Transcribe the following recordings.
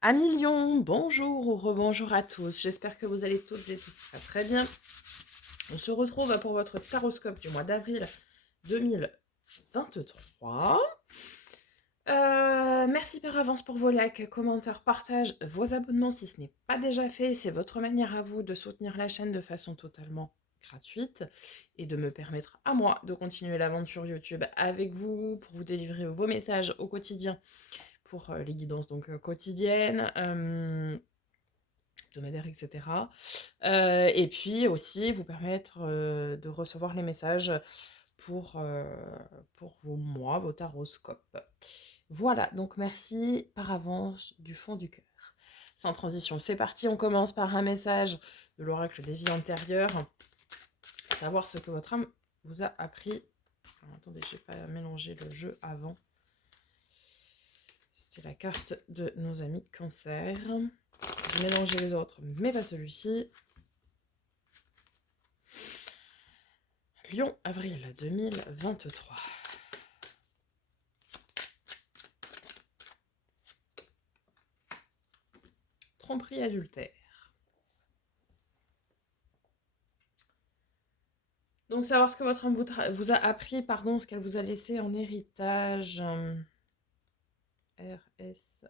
Amis Lion, bonjour ou rebonjour à tous. J'espère que vous allez toutes et tous très très bien. On se retrouve pour votre taroscope du mois d'avril 2023. Merci par avance pour vos likes, commentaires, partages, vos abonnements si ce n'est pas déjà fait. C'est votre manière à vous de soutenir la chaîne de façon totalement gratuite et de me permettre à moi de continuer l'aventure YouTube avec vous pour vous délivrer vos messages au quotidien pour les guidances donc quotidiennes. Hebdomadaire, etc. Et puis aussi vous permettre de recevoir les messages pour vos mois, vos taroscopes. Voilà, donc merci par avance du fond du cœur. Sans transition, c'est parti, on commence par un message de l'oracle des vies antérieures. Savoir ce que votre âme vous a appris. Alors, attendez, je n'ai pas mélangé le jeu avant. C'était la carte de nos amis cancer. J'ai mélangé les autres, mais pas celui-ci. Lion, avril 2023. Tromperie adultère. Donc savoir ce que votre âme vous a appris, pardon, ce qu'elle vous a laissé en héritage. RST.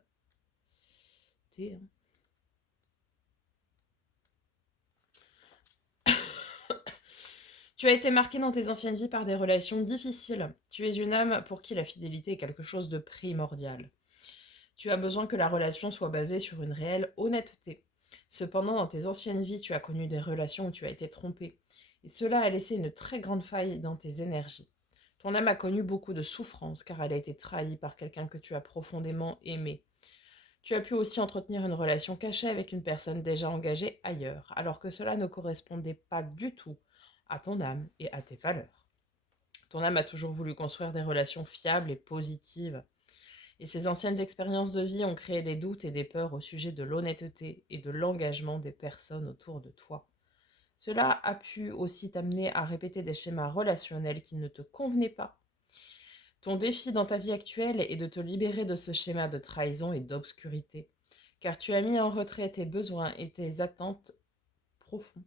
Tu as été marqué dans tes anciennes vies par des relations difficiles. Tu es une âme pour qui la fidélité est quelque chose de primordial. Tu as besoin que la relation soit basée sur une réelle honnêteté. Cependant, dans tes anciennes vies, tu as connu des relations où tu as été trompé. Et cela a laissé une très grande faille dans tes énergies. Ton âme a connu beaucoup de souffrance car elle a été trahie par quelqu'un que tu as profondément aimé. Tu as pu aussi entretenir une relation cachée avec une personne déjà engagée ailleurs, alors que cela ne correspondait pas du tout à ton âme et à tes valeurs. Ton âme a toujours voulu construire des relations fiables et positives. Et ces anciennes expériences de vie ont créé des doutes et des peurs au sujet de l'honnêteté et de l'engagement des personnes autour de toi. Cela a pu aussi t'amener à répéter des schémas relationnels qui ne te convenaient pas. Ton défi dans ta vie actuelle est de te libérer de ce schéma de trahison et d'obscurité, car tu as mis en retrait tes besoins et tes attentes profonds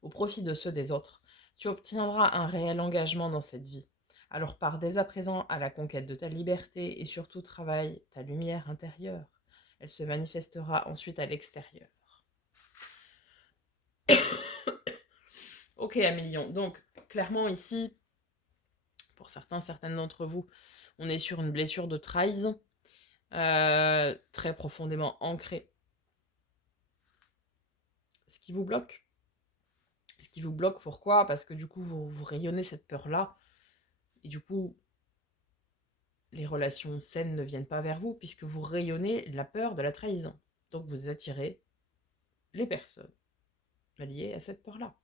au profit de ceux des autres. Tu obtiendras un réel engagement dans cette vie. Alors pars dès à présent à la conquête de ta liberté et surtout travaille ta lumière intérieure. Elle se manifestera ensuite à l'extérieur. Ok, Amélion. Donc, clairement ici, pour certaines d'entre vous, on est sur une blessure de trahison très profondément ancrée. Ce qui vous bloque. Ce qui vous bloque, pourquoi? Parce que du coup, vous rayonnez cette peur-là. Et du coup, les relations saines ne viennent pas vers vous puisque vous rayonnez la peur de la trahison. Donc vous attirez les personnes liées à cette peur-là.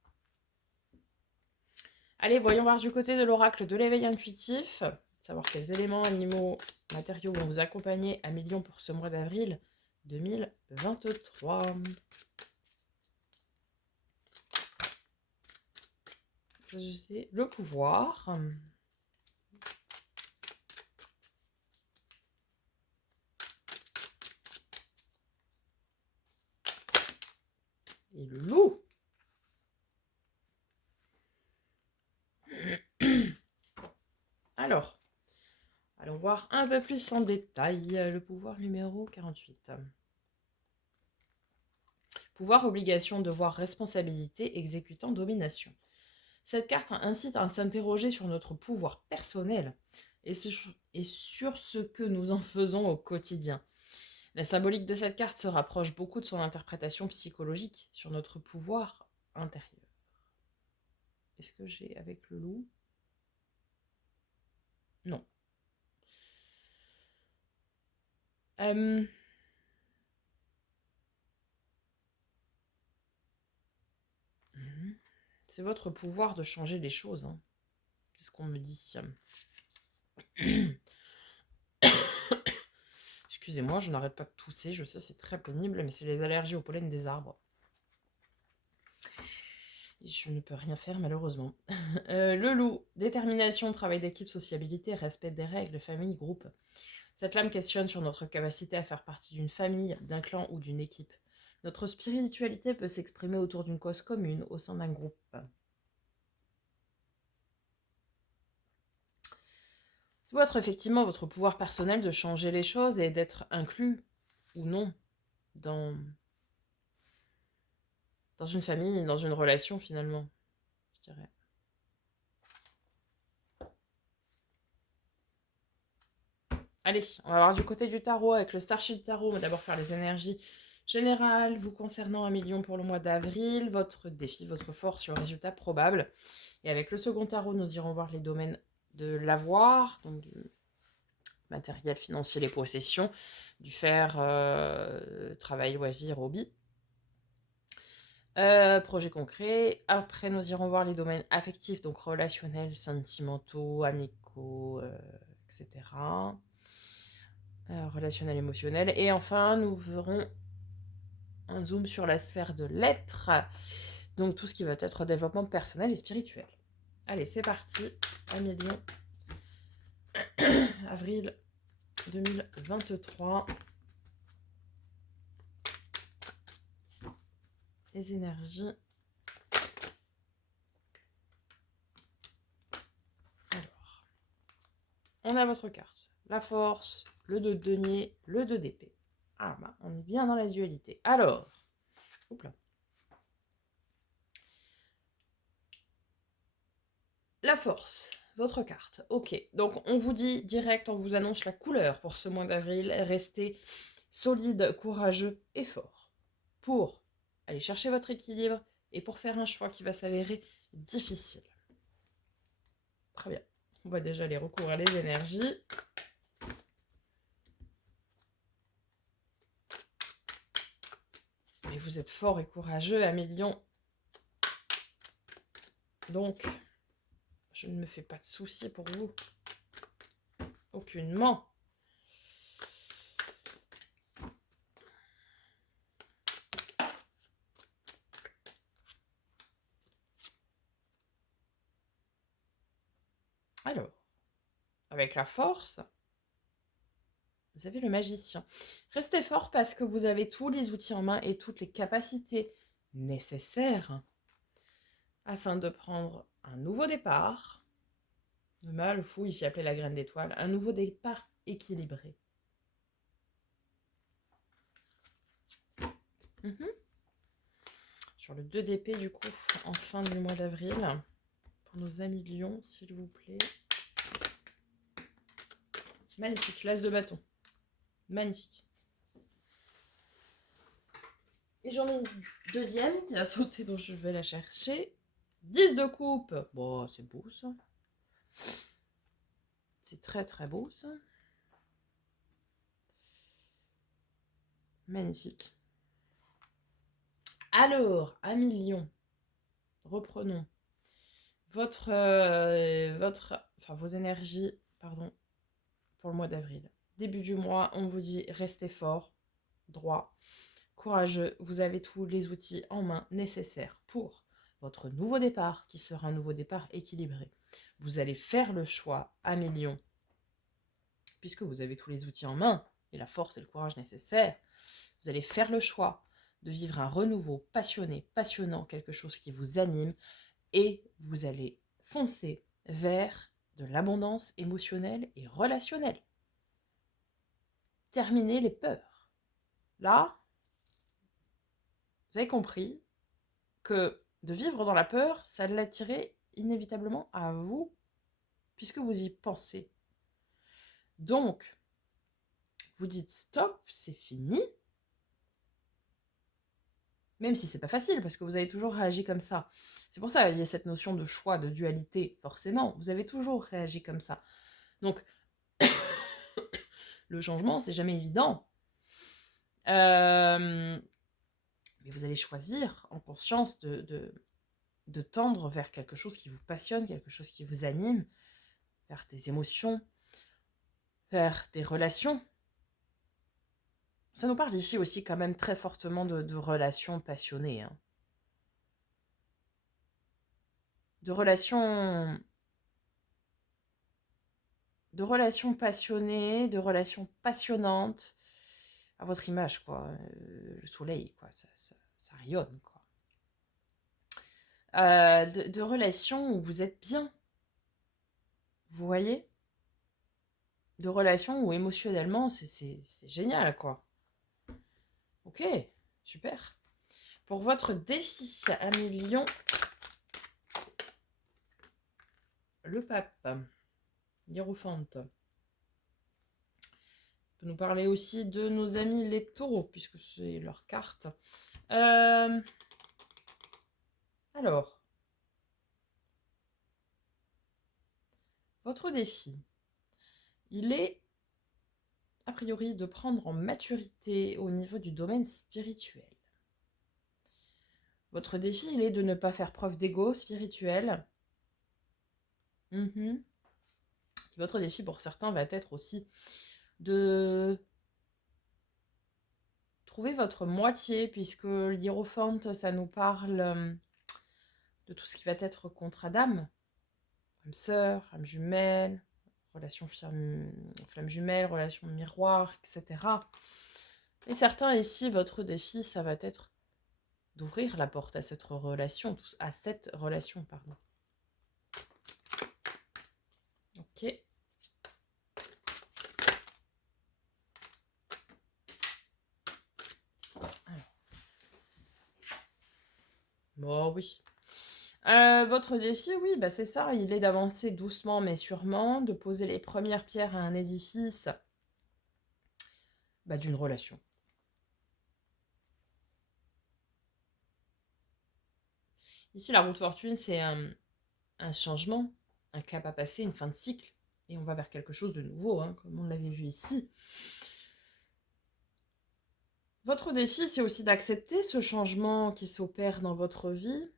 Allez, voyons voir du côté de l'oracle de l'éveil intuitif, savoir quels éléments, animaux, matériaux vont vous accompagner à millions pour ce mois d'avril 2023. Je sais, le pouvoir. Et le loup. Alors, allons voir un peu plus en détail le pouvoir numéro 48. Pouvoir, obligation, devoir, responsabilité, exécutant, domination. Cette carte incite à s'interroger sur notre pouvoir personnel et sur ce que nous en faisons au quotidien. La symbolique de cette carte se rapproche beaucoup de son interprétation psychologique sur notre pouvoir intérieur. Est-ce que j'ai avec le loup? Non. Euh, C'est votre pouvoir de changer les choses. Hein. C'est ce qu'on me dit. Excusez-moi, je n'arrête pas de tousser. Je sais, c'est très pénible, mais c'est les allergies au pollen des arbres. Je ne peux rien faire malheureusement. Le loup, détermination, travail d'équipe, sociabilité, respect des règles, famille, groupe. Cette lame questionne sur notre capacité à faire partie d'une famille, d'un clan ou d'une équipe. Notre spiritualité peut s'exprimer autour d'une cause commune, au sein d'un groupe. Ça peut être effectivement votre pouvoir personnel de changer les choses et d'être inclus ou non dans, dans une famille, dans une relation finalement, je dirais. Allez, on va voir du côté du tarot avec le Starship Tarot. On va d'abord faire les énergies générales vous concernant 1 million pour le mois d'avril, votre défi, votre force sur le résultat probable. Et avec le second tarot, nous irons voir les domaines de l'avoir, donc du matériel financier, les possessions, du faire, travail, loisir, hobby. Projet concret. Après, nous irons voir les domaines affectifs, donc relationnels, sentimentaux, amicaux, etc. Relationnel, émotionnel. Et enfin, nous verrons un zoom sur la sphère de l'être, donc tout ce qui va être développement personnel et spirituel. Allez, c'est parti. 1 million. Avril 2023. Les énergies. Alors, on a votre carte. La force, le 2 de denier, le 2 d'épée. Ah bah, on est bien dans la dualité. Alors, oups là. La force, votre carte. Ok, donc on vous dit direct, on vous annonce la couleur pour ce mois d'avril. Restez solide, courageux et fort pour aller chercher votre équilibre et pour faire un choix qui va s'avérer difficile. Très bien. On va déjà aller recouvrir les énergies. Et vous êtes fort et courageux, 1 million. Donc, je ne me fais pas de soucis pour vous. Aucunement. Alors, avec la force, vous avez le magicien. Restez fort parce que vous avez tous les outils en main et toutes les capacités nécessaires afin de prendre un nouveau départ. Le mât, le fou, ici appelé la graine d'étoile. Un nouveau départ équilibré. Sur le 2 d'épée, du coup, en fin du mois d'avril. Pour nos amis lions, s'il vous plaît. Magnifique, l'as de bâton. Magnifique. Et j'en ai une deuxième qui a sauté, donc je vais la chercher. 10 de coupe. Bon, c'est beau ça. C'est très très beau ça. Magnifique. Alors, 1 million. Reprenons. Vos énergies, pardon, pour le mois d'avril. Début du mois, on vous dit restez fort, droit, courageux. Vous avez tous les outils en main nécessaires pour votre nouveau départ, qui sera un nouveau départ équilibré. Vous allez faire le choix, 1 million, puisque vous avez tous les outils en main et la force et le courage nécessaires. Vous allez faire le choix de vivre un renouveau passionné, passionnant, quelque chose qui vous anime, et vous allez foncer vers de l'abondance émotionnelle et relationnelle. Terminez les peurs. Là, vous avez compris que de vivre dans la peur, ça l'attirait inévitablement à vous, puisque vous y pensez. Donc, vous dites stop, c'est fini. Même si c'est pas facile, parce que vous avez toujours réagi comme ça. C'est pour ça qu'il y a cette notion de choix, de dualité, forcément. Vous avez toujours réagi comme ça. Donc, le changement, c'est jamais évident. Mais vous allez choisir en conscience de tendre vers quelque chose qui vous passionne, quelque chose qui vous anime, vers des émotions, vers des relations. Ça nous parle ici aussi quand même très fortement de relations passionnées. Hein. De relations de relations passionnées, de relations passionnantes, à votre image, quoi. Le soleil, quoi, ça rayonne, quoi. De relations où vous êtes bien, vous voyez? De relations où émotionnellement, c'est génial, quoi. Ok, super. Pour votre défi à million, le pape, Hiérophante. On peut nous parler aussi de nos amis les taureaux, puisque c'est leur carte. Alors, votre défi, il est a priori de prendre en maturité au niveau du domaine spirituel. Votre défi, il est de ne pas faire preuve d'ego spirituel. Votre défi pour certains va être aussi de trouver votre moitié, puisque l'hiérophante, ça nous parle de tout ce qui va être contre Adam, âme sœur, âme jumelle, relation flamme jumelle, relation miroir, etc. Et certains ici, votre défi, ça va être d'ouvrir la porte à cette relation, pardon. Ok. Bon, oui. Votre défi, oui, bah c'est ça, il est d'avancer doucement mais sûrement, de poser les premières pierres à un édifice d'une relation. Ici, la route fortune, c'est un changement, un cap à passer, une fin de cycle, et on va vers quelque chose de nouveau, hein, comme on l'avait vu ici. Votre défi, c'est aussi d'accepter ce changement qui s'opère dans votre vie,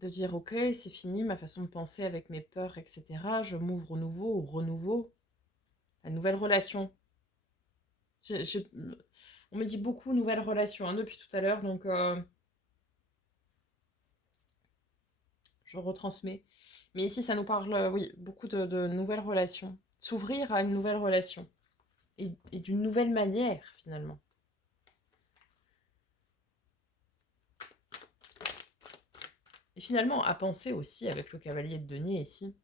de dire ok, c'est fini ma façon de penser avec mes peurs, etc. Je m'ouvre au nouveau, au renouveau, à une nouvelle relation. On me dit beaucoup nouvelles relations hein, depuis tout à l'heure, donc je retransmets. Mais ici, ça nous parle, oui, beaucoup de nouvelles relations. S'ouvrir à une nouvelle relation. Et d'une nouvelle manière, finalement. Et finalement, à penser aussi, avec le cavalier de denier ici,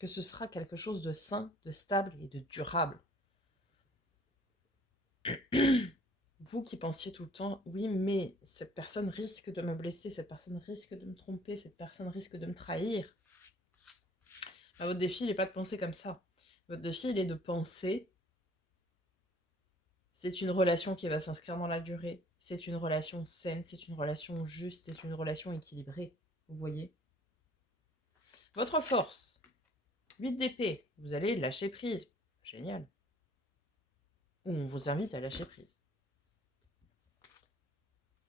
que ce sera quelque chose de sain, de stable et de durable. Vous qui pensiez tout le temps, oui, mais cette personne risque de me blesser, cette personne risque de me tromper, cette personne risque de me trahir. Bah, votre défi, il n'est pas de penser comme ça. Votre défi, il est de penser, c'est une relation qui va s'inscrire dans la durée, c'est une relation saine, c'est une relation juste, c'est une relation équilibrée. Vous voyez ? Votre force, 8 d'épée, vous allez lâcher prise. Génial. Ou on vous invite à lâcher prise.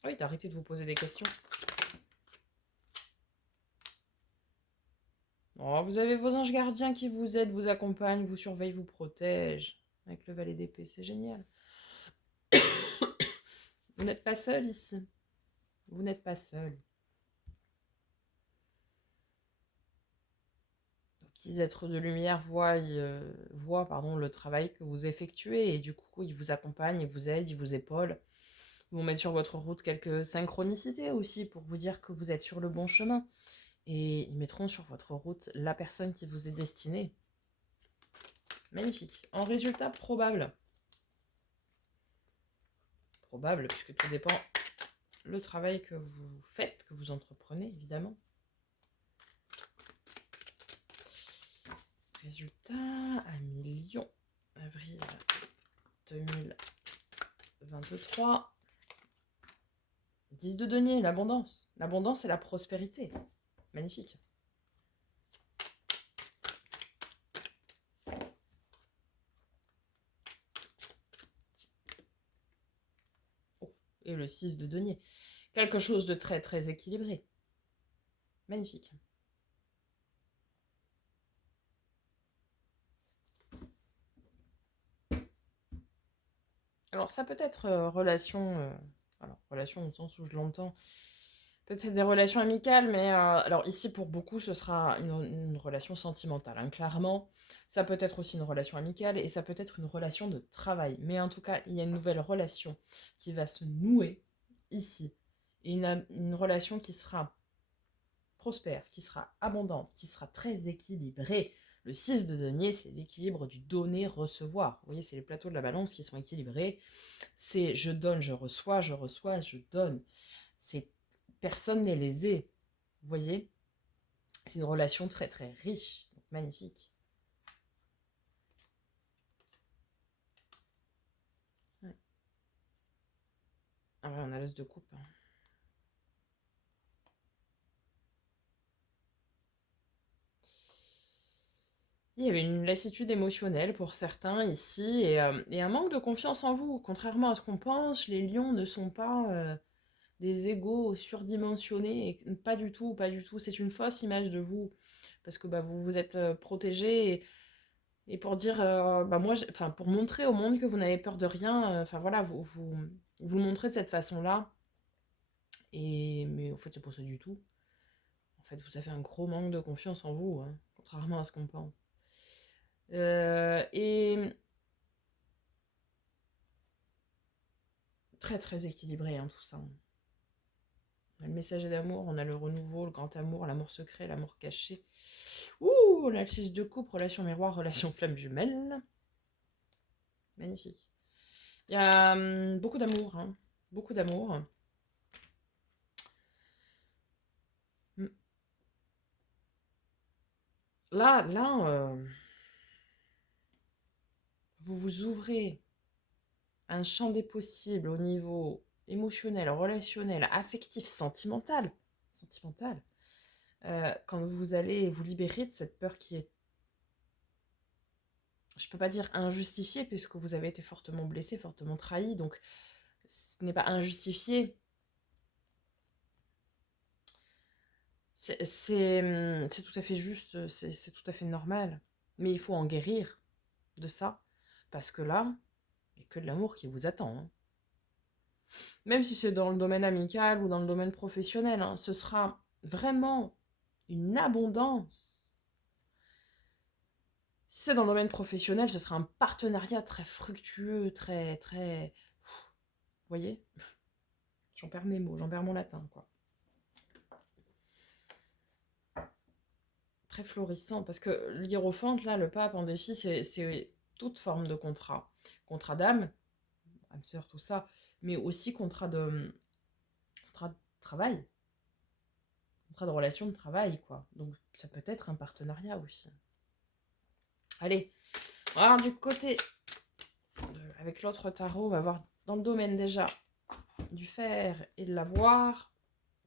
Ah oui, d'arrêter de vous poser des questions. Oh, vous avez vos anges gardiens qui vous aident, vous accompagnent, vous surveillent, vous protègent. Avec le valet d'épée, c'est génial. Vous n'êtes pas seul ici. Vous n'êtes pas seul. Les petits êtres de lumière voient le travail que vous effectuez et du coup, ils vous accompagnent, ils vous aident, ils vous épaulent. Ils vont mettre sur votre route quelques synchronicités aussi pour vous dire que vous êtes sur le bon chemin. Et ils mettront sur votre route la personne qui vous est destinée. Magnifique. En résultat probable. Probable, puisque tout dépend le travail que vous faites, que vous entreprenez, évidemment. Résultat à million. Avril 2023. 10 de denier, l'abondance. L'abondance et la prospérité. Magnifique. Oh, et le 6 de denier. Quelque chose de très très équilibré. Magnifique. Alors ça peut être relation au sens où je l'entends, Peut-être des relations amicales, mais alors ici, pour beaucoup, ce sera une relation sentimentale, hein, clairement. Ça peut être aussi une relation amicale et ça peut être une relation de travail. Mais en tout cas, il y a une nouvelle relation qui va se nouer ici. Et une relation qui sera prospère, qui sera abondante, qui sera très équilibrée. Le 6 de denier, c'est l'équilibre du donner-recevoir. Vous voyez, c'est les plateaux de la balance qui sont équilibrés. C'est je donne, je reçois, je donne. C'est personne n'est lésé. Vous voyez, c'est une relation très très riche, magnifique. Ouais. Ah ouais, on a l'os de coupe. Il y avait une lassitude émotionnelle pour certains ici et un manque de confiance en vous. Contrairement à ce qu'on pense, les lions ne sont pas des égos surdimensionnés. Et pas du tout, pas du tout. C'est une fausse image de vous. Parce que bah, vous vous êtes protégé et pour dire, bah moi, enfin, pour montrer au monde que vous n'avez peur de rien, enfin voilà, vous le montrez de cette façon-là. Mais en fait, c'est pas ça du tout. En fait, vous avez un gros manque de confiance en vous, hein, contrairement à ce qu'on pense. Et très très équilibré, hein, tout ça. On a le messager d'amour, on a le renouveau, le grand amour, l'amour secret, l'amour caché. Ouh, on a le 6 de coupe, relation miroir, relation flamme jumelle. Magnifique. Il y a beaucoup d'amour, hein, beaucoup d'amour. Là, vous vous ouvrez un champ des possibles au niveau émotionnel, relationnel, affectif, sentimental. Sentimental. Quand vous allez vous libérer de cette peur qui est, je peux pas dire injustifiée, puisque vous avez été fortement blessé, fortement trahi, donc ce n'est pas injustifié. C'est tout à fait juste, c'est tout à fait normal. Mais il faut en guérir de ça, parce que là, il n'y a que de l'amour qui vous attend, hein. Même si c'est dans le domaine amical ou dans le domaine professionnel, hein, ce sera vraiment une abondance. Si c'est dans le domaine professionnel, ce sera un partenariat très fructueux, très, très... Vous voyez? J'en perds mes mots, j'en perds mon latin, quoi. Très florissant, parce que l'hiérophante, là, le pape en défi, c'est toute forme de contrat. Contrat d'âme, âme sœur, tout ça, mais aussi contrat de travail, contrat de relation de travail, quoi. Donc ça peut être un partenariat aussi. Allez, on va voir du côté, avec l'autre tarot, on va voir dans le domaine déjà du faire et de l'avoir,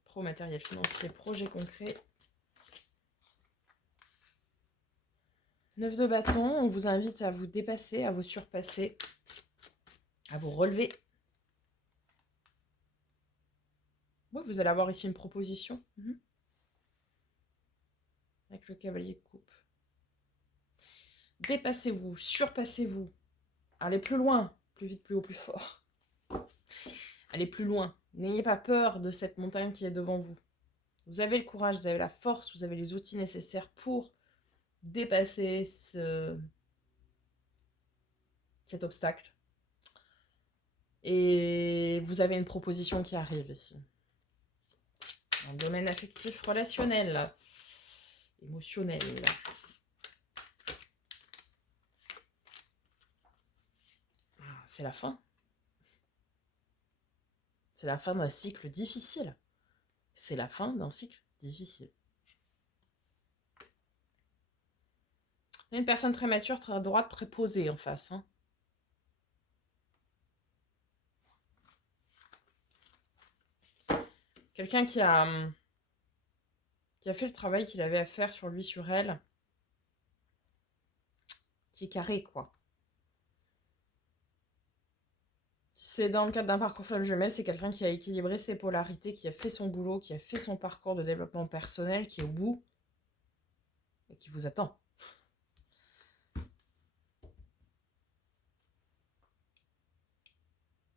pro matériel financier, projet concret. 9 de bâton, on vous invite à vous dépasser, à vous surpasser, à vous relever. Oui, vous allez avoir ici une proposition. Avec le cavalier de coupe. Dépassez-vous, surpassez-vous. Allez plus loin, plus vite, plus haut, plus fort. Allez plus loin. N'ayez pas peur de cette montagne qui est devant vous. Vous avez le courage, vous avez la force, vous avez les outils nécessaires pour dépasser cet obstacle. Et vous avez une proposition qui arrive ici. Un domaine affectif, relationnel, émotionnel. C'est la fin. C'est la fin d'un cycle difficile. C'est la fin d'un cycle difficile. Une personne très mature, très droite, très posée en face. Hein. Quelqu'un qui a fait le travail qu'il avait à faire sur lui, sur elle, qui est carré, quoi. Si c'est dans le cadre d'un parcours flamme jumelle, c'est quelqu'un qui a équilibré ses polarités, qui a fait son boulot, qui a fait son parcours de développement personnel, qui est au bout et qui vous attend.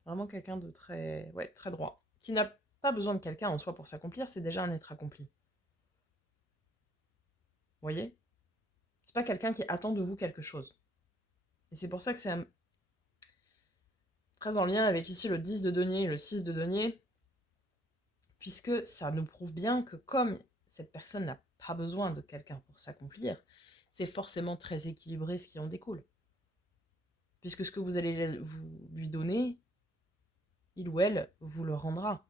Vraiment quelqu'un de très, ouais, très droit. Qui n'a pas besoin de quelqu'un en soi pour s'accomplir, c'est déjà un être accompli. Vous voyez? C'est pas quelqu'un qui attend de vous quelque chose. Et c'est pour ça que c'est très en lien avec ici le 10 de denier et le 6 de denier, puisque ça nous prouve bien que comme cette personne n'a pas besoin de quelqu'un pour s'accomplir, c'est forcément très équilibré ce qui en découle. Puisque ce que vous allez lui donner, il ou elle vous le rendra.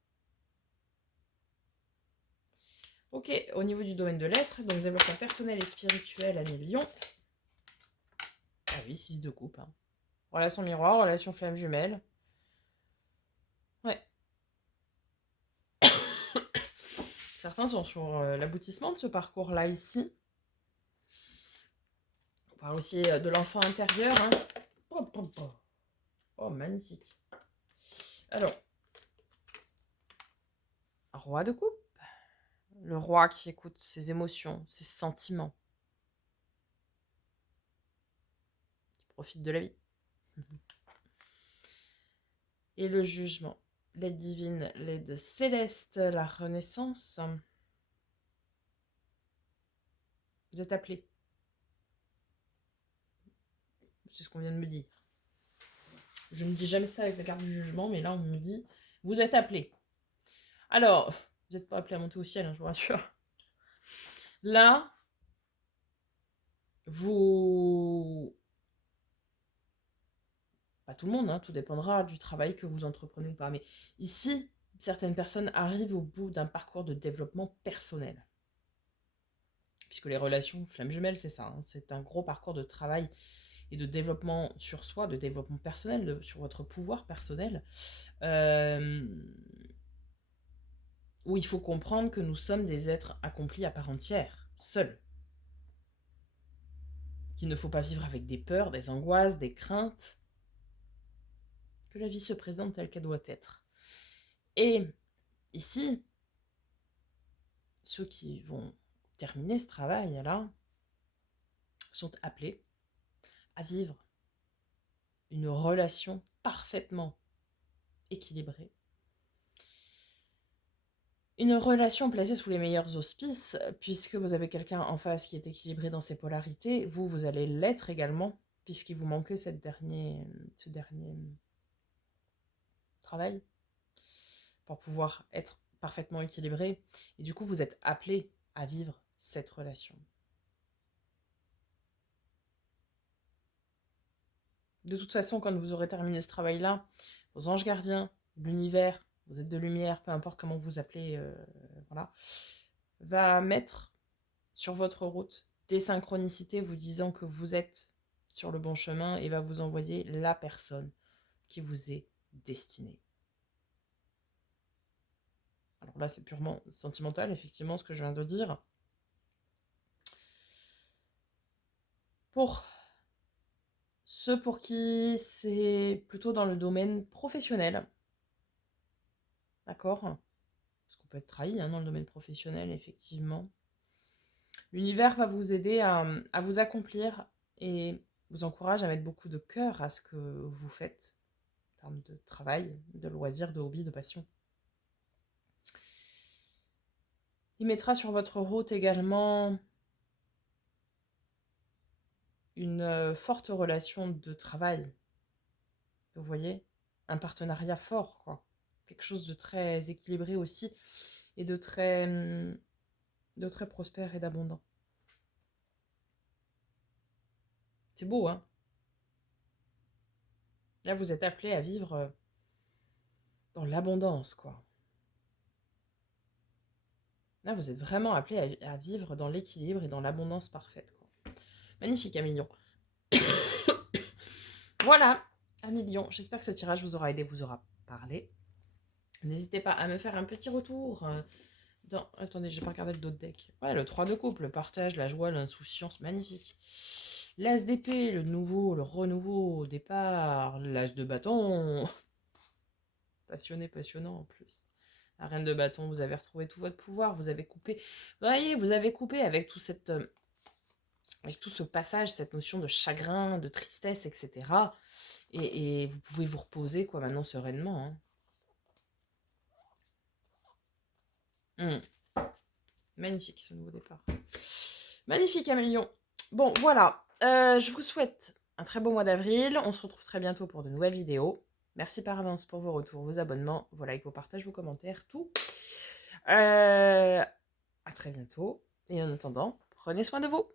Ok, au niveau du domaine de l'être, donc développement personnel et spirituel à 1000 lions. Ah oui, 6 de coupe. Hein. Relation miroir, relation flamme jumelle. Ouais. Certains sont sur l'aboutissement de ce parcours-là ici. On parle aussi de l'enfant intérieur. Hein. Oh, magnifique. Alors, roi de coupe. Le roi qui écoute ses émotions, ses sentiments. Qui profite de la vie. Et le jugement. L'aide divine, l'aide céleste, la renaissance. Vous êtes appelé. C'est ce qu'on vient de me dire. Je ne dis jamais ça avec la carte du jugement, mais là on me dit, vous êtes appelé. Alors, vous n'êtes pas appelé à monter au ciel, hein, je vous rassure. Là, vous... Pas tout le monde, hein, tout dépendra du travail que vous entreprenez ou pas. Mais ici, certaines personnes arrivent au bout d'un parcours de développement personnel. Puisque les relations flammes jumelles, c'est ça. Hein, c'est un gros parcours de travail et de développement sur soi, de développement personnel, sur votre pouvoir personnel. Où il faut comprendre que nous sommes des êtres accomplis à part entière, seuls. Qu'il ne faut pas vivre avec des peurs, des angoisses, des craintes. Que la vie se présente telle qu'elle doit être. Et ici, ceux qui vont terminer ce travail-là sont appelés à vivre une relation parfaitement équilibrée. Une relation placée sous les meilleurs auspices, puisque vous avez quelqu'un en face qui est équilibré dans ses polarités, vous allez l'être également, puisqu'il vous manquait ce dernier travail pour pouvoir être parfaitement équilibré. Et du coup, vous êtes appelé à vivre cette relation. De toute façon, quand vous aurez terminé ce travail-là, vos anges gardiens, l'univers, vous êtes de lumière, peu importe comment vous appelez, voilà, va mettre sur votre route des synchronicités vous disant que vous êtes sur le bon chemin et va vous envoyer la personne qui vous est destinée. Alors là, c'est purement sentimental, effectivement, ce que je viens de dire. Pour ceux pour qui c'est plutôt dans le domaine professionnel, d'accord ? Parce qu'on peut être trahi dans le domaine professionnel, effectivement. L'univers va vous aider à vous accomplir et vous encourage à mettre beaucoup de cœur à ce que vous faites en termes de travail, de loisirs, de hobby, de passion. Il mettra sur votre route également une forte relation de travail. Vous voyez ? Un partenariat fort, quoi. Quelque chose de très équilibré aussi et de très prospère et d'abondant. C'est beau, hein ? Là, vous êtes appelé à vivre dans l'abondance, quoi. Là, vous êtes vraiment appelé à vivre dans l'équilibre et dans l'abondance parfaite, quoi. Magnifique, Amilion. Voilà, Amilion. J'espère que ce tirage vous aura aidé, vous aura parlé. N'hésitez pas à me faire un petit retour. Attendez, j'ai pas regardé le dos de deck. Ouais, le 3 de coupe, le partage, la joie, l'insouciance, magnifique. L'as d'épée, le nouveau, le renouveau au départ. L'as de bâton. Passionné, passionnant en plus. La reine de bâton, vous avez retrouvé tout votre pouvoir, vous avez coupé. Vous voyez, vous avez coupé avec tout ce passage, cette notion de chagrin, de tristesse, etc. Et vous pouvez vous reposer, quoi, maintenant, sereinement. Hein. Mmh. Magnifique ce nouveau départ. Magnifique Amélion. Bon, voilà. Je vous souhaite un très beau mois d'avril. On se retrouve très bientôt pour de nouvelles vidéos. Merci par avance pour vos retours, vos abonnements, vos likes, vos partages, vos commentaires, tout. À très bientôt. Et en attendant, prenez soin de vous.